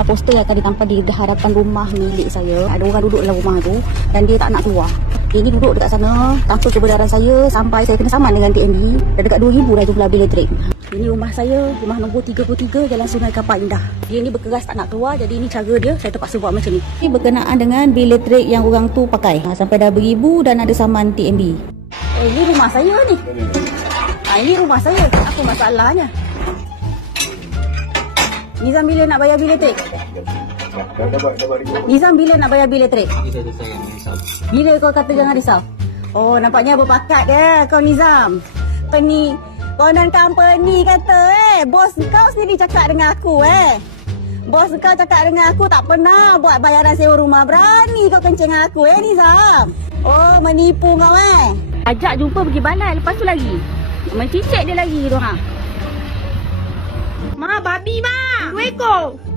inilah poster yang akan ditampal di hadapan rumah milik saya. Ada orang duduk dalam rumah tu dan dia tak nak keluar. Dia ni duduk dekat sana tanpa kebenaran saya sampai saya kena saman dengan TNB. Dan dekat 2,000 dah jumlah bil elektrik. Ini rumah saya, rumah nombor 33 Jalan Sungai Kapal Indah. Dia ni berkeras tak nak keluar, jadi ini cara dia, saya terpaksa buat macam ni. Ini berkenaan dengan bil elektrik yang orang tu pakai. Sampai dah beribu dan ada saman TNB. Ini rumah saya ni. Ini rumah saya. Apa masalahnya? Nizam bila nak bayar bil elektrik? Nizam bila nak bayar bil elektrik? Bila kau kata jangan risau? Oh, nampaknya berpakat ya kau Nizam. Peni konon company kata bos kau sendiri cakap dengan aku Bos kau cakap dengan aku tak pernah buat bayaran sewa rumah. Berani kau kencing aku Nizam. Oh, menipu kau Ajak jumpa pergi balai, lepas tu lagi mencicik dia lagi tu ha. Ma, babi ma. 2 ekor.